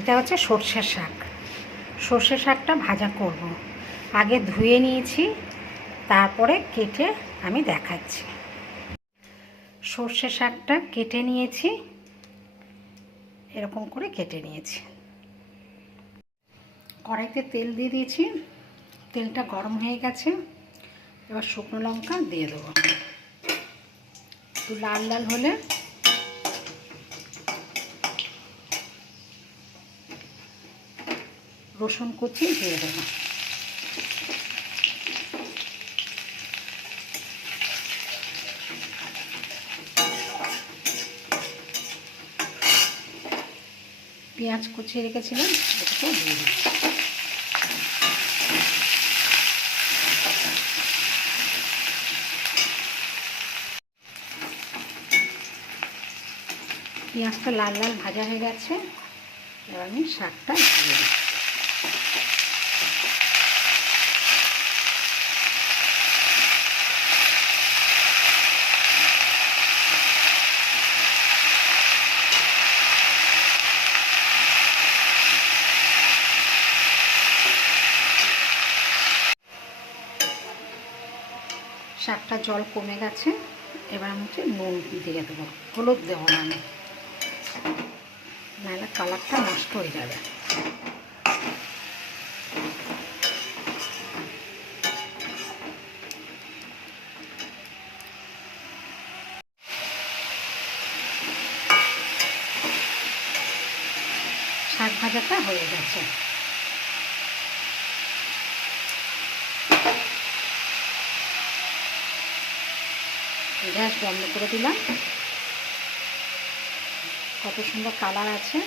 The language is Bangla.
এটা হচ্ছে সর্ষের শাক। সর্ষের শাকটা ভাজা করব। আগে ধুয়ে নিয়েছি, তারপরে কেটে আমি দেখাচ্ছি। সর্ষের শাকটা কেটে নিয়েছি, এরকম করে কেটে নিয়েছি। কড়াইতে তেল দিয়ে দিয়েছি, তেলটা গরম হয়ে গেছে। এবার শুকনো লঙ্কা দিয়ে দেবো, একটু লাল লাল হলে রসুন কুচি দিয়ে দেবো। পেঁয়াজ কুচিয়ে রেখেছিলাম, এটাকে দিয়ে দিচ্ছি। পেঁয়াজটা লাল লাল ভাজা হয়ে গেছে, এবার আমি শাকটা দিয়ে দিচ্ছি। শাকটা জল কমে গেছে, এবার আমি নুন দিয়ে দেবো, হলুদ দেবো না, আমি নাহলে কালারটা নষ্ট হয়ে যাবে। শাক ভাজাটা হয়ে গেছে। গ্যাস বন্ধ করে দিলাম। কত সুন্দর কালার আছে।